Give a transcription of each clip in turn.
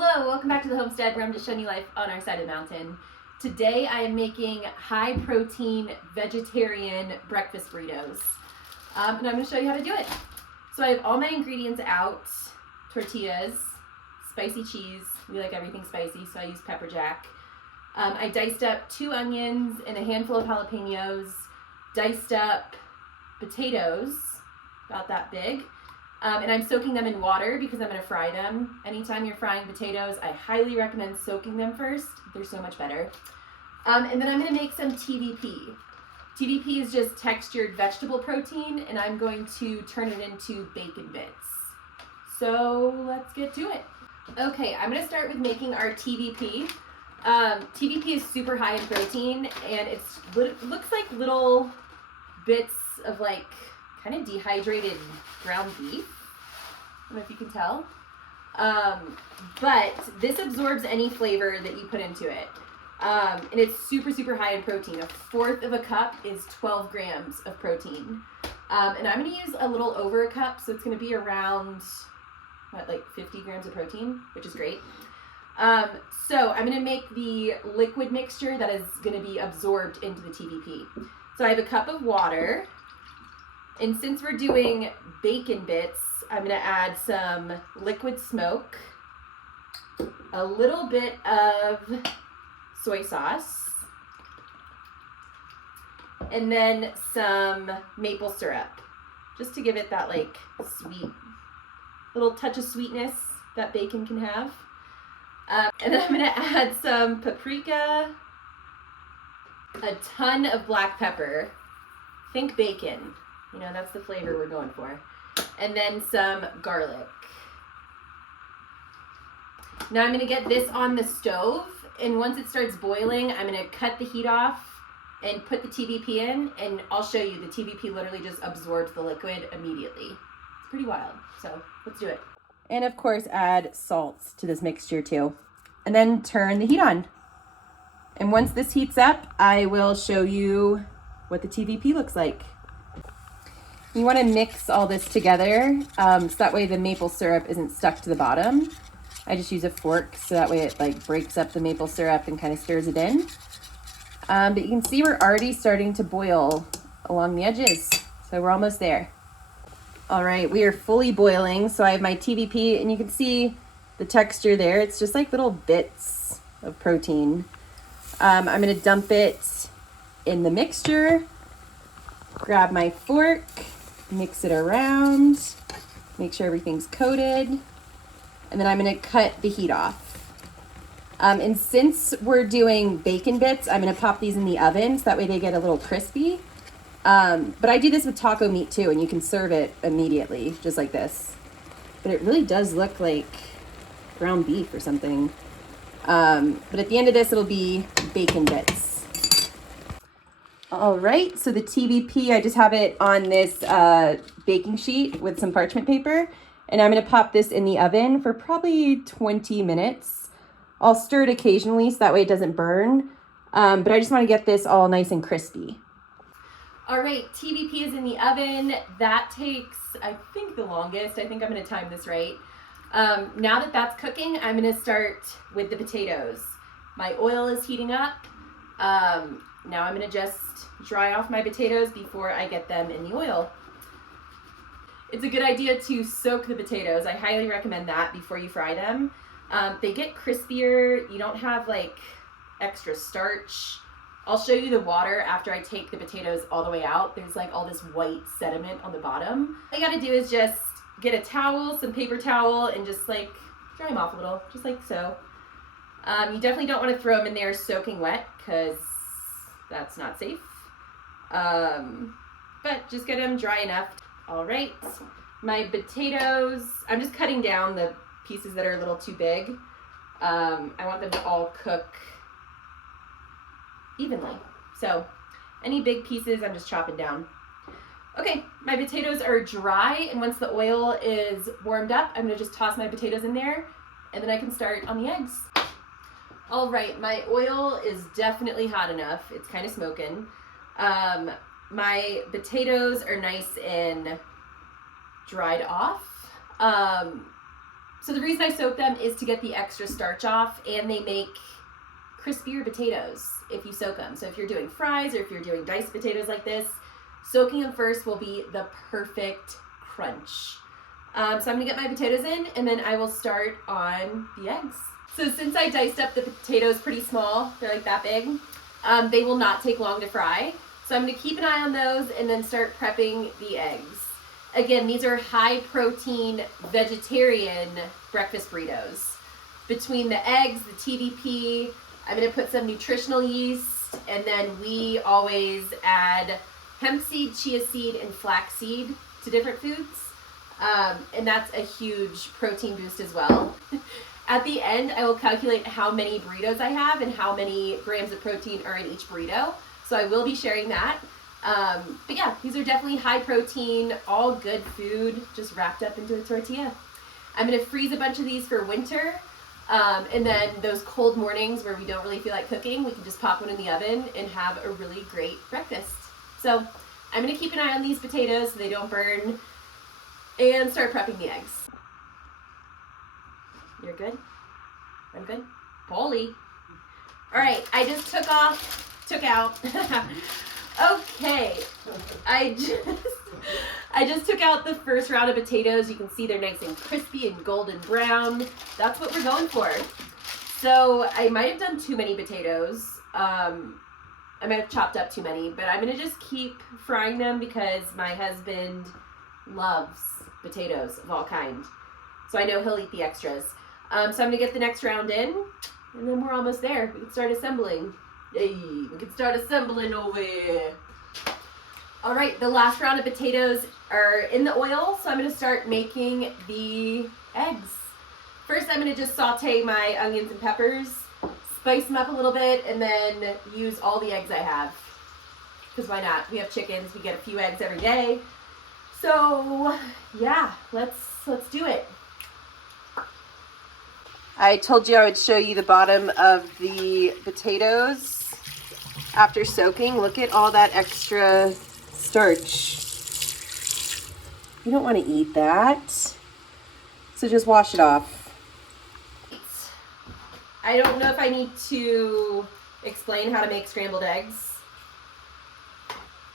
Hello, welcome back to the Homestead, where I'm just showing you life on our side of the mountain. Today I am making high protein vegetarian breakfast burritos. And I'm going to show you how to do it. So I have all my ingredients out: tortillas, spicy cheese. We like everything spicy, so I use pepper jack. I diced up 2 onions and a handful of jalapenos, diced up potatoes, about that big. And I'm soaking them in water because I'm going to fry them. Anytime you're frying potatoes, I highly recommend soaking them first. They're so much better. And then I'm going to make some TVP. TVP is just textured vegetable protein, and I'm going to turn it into bacon bits. So let's get to it. Okay, I'm going to start with making our TVP. TVP is super high in protein, and it looks like little bits of like kind of dehydrated ground beef. I don't know if you can tell. But this absorbs any flavor that you put into it. And it's super, super high in protein. 1/4 of a cup is 12 grams of protein. And I'm going to use a little over a cup, so it's going to be around, like 50 grams of protein, which is great. So I'm going to make the liquid mixture that is going to be absorbed into the TVP. So I have a cup of water. And since we're doing bacon bits, I'm going to add some liquid smoke, a little bit of soy sauce, and then some maple syrup, just to give it that like sweet, little touch of sweetness that bacon can have. And then I'm going to add some paprika, a ton of black pepper, think bacon. You know, that's the flavor we're going for. And then some garlic. Now I'm going to get this on the stove, and once it starts boiling, I'm going to cut the heat off and put the TVP in, and I'll show you the TVP literally just absorbs the liquid immediately. It's pretty wild. So let's do it. And of course, add salt to this mixture too. And then turn the heat on. And once this heats up, I will show you what the TVP looks like. You want to mix all this together so that way the maple syrup isn't stuck to the bottom. I just use a fork so that way it like breaks up the maple syrup and kind of stirs it in. But you can see we're already starting to boil along the edges. So we're almost there. All right, we are fully boiling. So I have my TVP, and you can see the texture there. It's just like little bits of protein. I'm going to dump it in the mixture, grab my fork, mix it around, make sure everything's coated, and then I'm going to cut the heat off. And since we're doing bacon bits, I'm going to pop these in the oven so that way they get a little crispy. But I do this with taco meat too, and you can serve it immediately, just like this. But it really does look like ground beef or something. But at the end of this, it'll be bacon bits. All right, so the TVP, I just have it on this baking sheet with some parchment paper, and I'm going to pop this in the oven for probably 20 minutes. I'll stir it occasionally so that way it doesn't burn, but I just want to get this all nice and crispy. All right, TVP is in the oven. That takes, I think, the longest. I think I'm going to time this right. Now that that's cooking, I'm going to start with the potatoes. My oil is heating up. Now I'm going to just dry off my potatoes before I get them in the oil. It's a good idea to soak the potatoes. I highly recommend that before you fry them. They get crispier. You don't have like extra starch. I'll show you the water after I take the potatoes all the way out. There's like all this white sediment on the bottom. All you got to do is just get a towel, some paper towel, and just like dry them off a little, just like so. You definitely don't want to throw them in there soaking wet because that's not safe. But just get them dry enough. All right, my potatoes, I'm just cutting down the pieces that are a little too big. I want them to all cook evenly. So any big pieces, I'm just chopping down. Okay, my potatoes are dry, and once the oil is warmed up, I'm gonna just toss my potatoes in there, and then I can start on the eggs. All right, my oil is definitely hot enough. It's kind of smoking. My potatoes are nice and dried off. So the reason I soak them is to get the extra starch off, and they make crispier potatoes if you soak them. So if you're doing fries or if you're doing diced potatoes like this, soaking them first will be the perfect crunch. So I'm gonna get my potatoes in, and then I will start on the eggs. So since I diced up the potatoes pretty small, they're like that big, they will not take long to fry. So I'm gonna keep an eye on those and then start prepping the eggs. Again, these are high protein vegetarian breakfast burritos. Between the eggs, the TVP, I'm gonna put some nutritional yeast, and then we always add hemp seed, chia seed, and flax seed to different foods. And that's a huge protein boost as well. At the end, I will calculate how many burritos I have and how many grams of protein are in each burrito. So I will be sharing that. But yeah, these are definitely high protein, all good food, just wrapped up into a tortilla. I'm gonna freeze a bunch of these for winter. And then those cold mornings where we don't really feel like cooking, we can just pop one in the oven and have a really great breakfast. So I'm gonna keep an eye on these potatoes so they don't burn and start prepping the eggs. You're good? I'm good? Polly. All right, I just took out. Okay, I just took out the first round of potatoes. You can see they're nice and crispy and golden brown. That's what we're going for. So I might have done too many potatoes. I might have chopped up too many, but I'm gonna just keep frying them because my husband loves potatoes of all kinds. So I know he'll eat the extras. So I'm gonna get the next round in, and then we're almost there. We can start assembling. Yay, we can start assembling over here. All right, the last round of potatoes are in the oil, so I'm gonna start making the eggs. First, I'm gonna just saute my onions and peppers, spice them up a little bit, and then use all the eggs I have. Because why not? We have chickens, we get a few eggs every day. So yeah, let's do it. I told you I would show you the bottom of the potatoes after soaking. Look at all that extra starch. You don't want to eat that. So just wash it off. I don't know if I need to explain how to make scrambled eggs.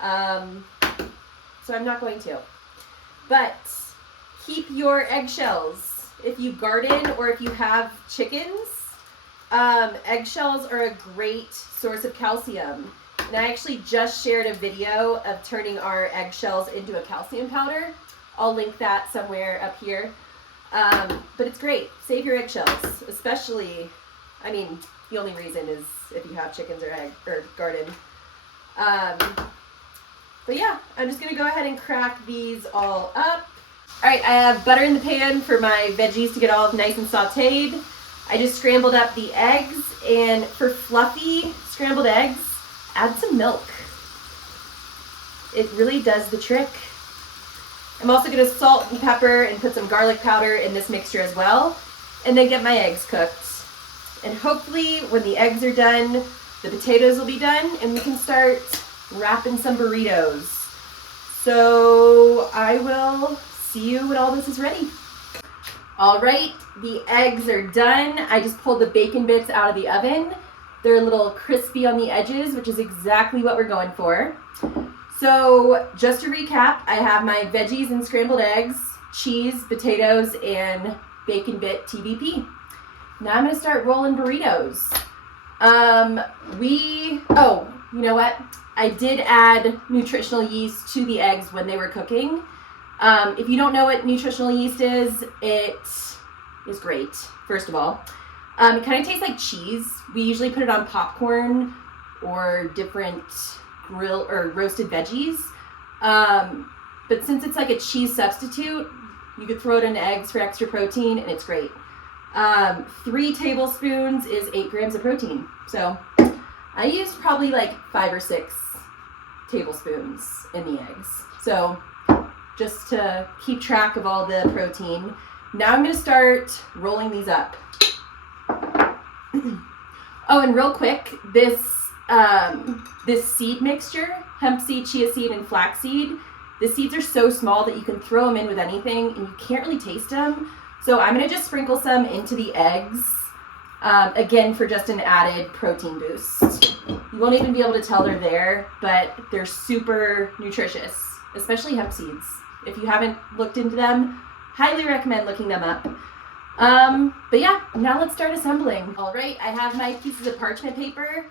So I'm not going to. But keep your eggshells. If you garden or if you have chickens, eggshells are a great source of calcium. And I actually just shared a video of turning our eggshells into a calcium powder. I'll link that somewhere up here. But it's great. Save your eggshells, especially, I mean, the only reason is if you have chickens or garden. But yeah, I'm just gonna go ahead and crack these all up. All right, I have butter in the pan for my veggies to get all nice and sauteed. I just scrambled up the eggs, and for fluffy scrambled eggs, add some milk. It really does the trick. I'm also gonna salt and pepper and put some garlic powder in this mixture as well, and then get my eggs cooked. And hopefully when the eggs are done, the potatoes will be done, and we can start wrapping some burritos. So I will see you when all this is ready. All right, the eggs are done. I just pulled the bacon bits out of the oven. They're a little crispy on the edges, which is exactly what we're going for. So just to recap, I have my veggies and scrambled eggs, cheese, potatoes, and bacon bit TVP. Now I'm gonna start rolling burritos. You know what? I did add nutritional yeast to the eggs when they were cooking. If you don't know what nutritional yeast is, it is great, first of all. It kind of tastes like cheese. We usually put it on popcorn or different grill or roasted veggies. But since it's like a cheese substitute, you could throw it in eggs for extra protein, and it's great. 3 tablespoons is 8 grams of protein. So I used probably like 5 or 6 tablespoons in the eggs. So just to keep track of all the protein. Now I'm gonna start rolling these up. Oh, and real quick, this seed mixture, hemp seed, chia seed, and flax seed, the seeds are so small that you can throw them in with anything and you can't really taste them. So I'm gonna just sprinkle some into the eggs, again for just an added protein boost. You won't even be able to tell they're there, but they're super nutritious, especially hemp seeds. If you haven't looked into them, highly recommend looking them up. But yeah, now let's start assembling. All right, I have my pieces of parchment paper,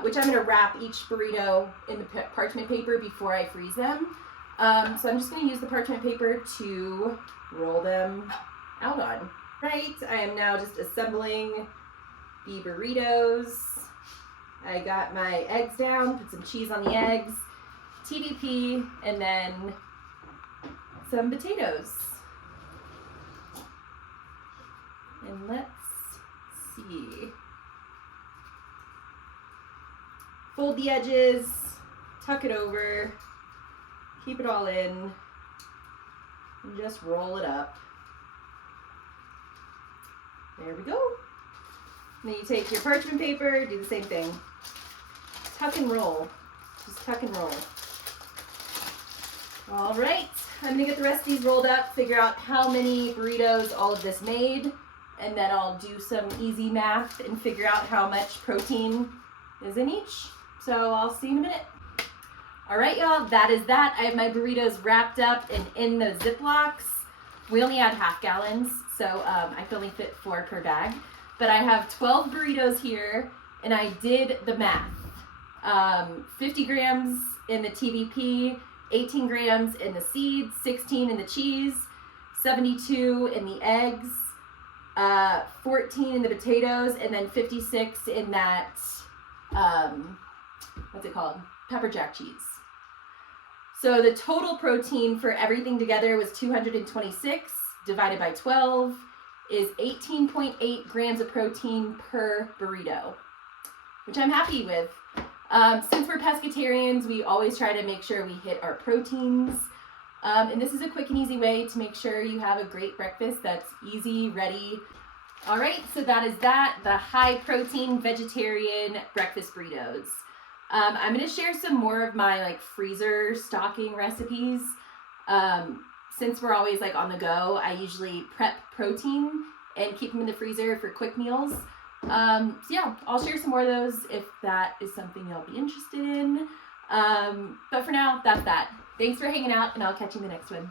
which I'm gonna wrap each burrito in the parchment paper before I freeze them. So I'm just gonna use the parchment paper to roll them out on. Right, I am now just assembling the burritos. I got my eggs down, put some cheese on the eggs, TVP, and then some potatoes. And let's see. Fold the edges, tuck it over, keep it all in, and just roll it up. There we go. And then you take your parchment paper, do the same thing. Tuck and roll. Just tuck and roll. All right, I'm gonna get the rest of these rolled up, figure out how many burritos all of this made, and then I'll do some easy math and figure out how much protein is in each. So I'll see you in a minute. All right, y'all, that is that. I have my burritos wrapped up and in the Ziplocs. We only had half gallons, so I can only fit 4 per bag. But I have 12 burritos here, and I did the math. 50 grams in the TVP, 18 grams in the seeds, 16 in the cheese, 72 in the eggs, 14 in the potatoes, and then 56 in that, what's it called? Pepper jack cheese. So the total protein for everything together was 226 divided by 12 is 18.8 grams of protein per burrito, which I'm happy with. Since we're pescatarians, we always try to make sure we hit our proteins. And this is a quick and easy way to make sure you have a great breakfast that's easy, ready. All right, so that is that, the high protein vegetarian breakfast burritos. I'm gonna share some more of my freezer stocking recipes. Since we're always on the go, I usually prep protein and keep them in the freezer for quick meals. So yeah, I'll share some more of those if that is something you'll be interested in. But for now, that's that. Thanks for hanging out, and I'll catch you in the next one.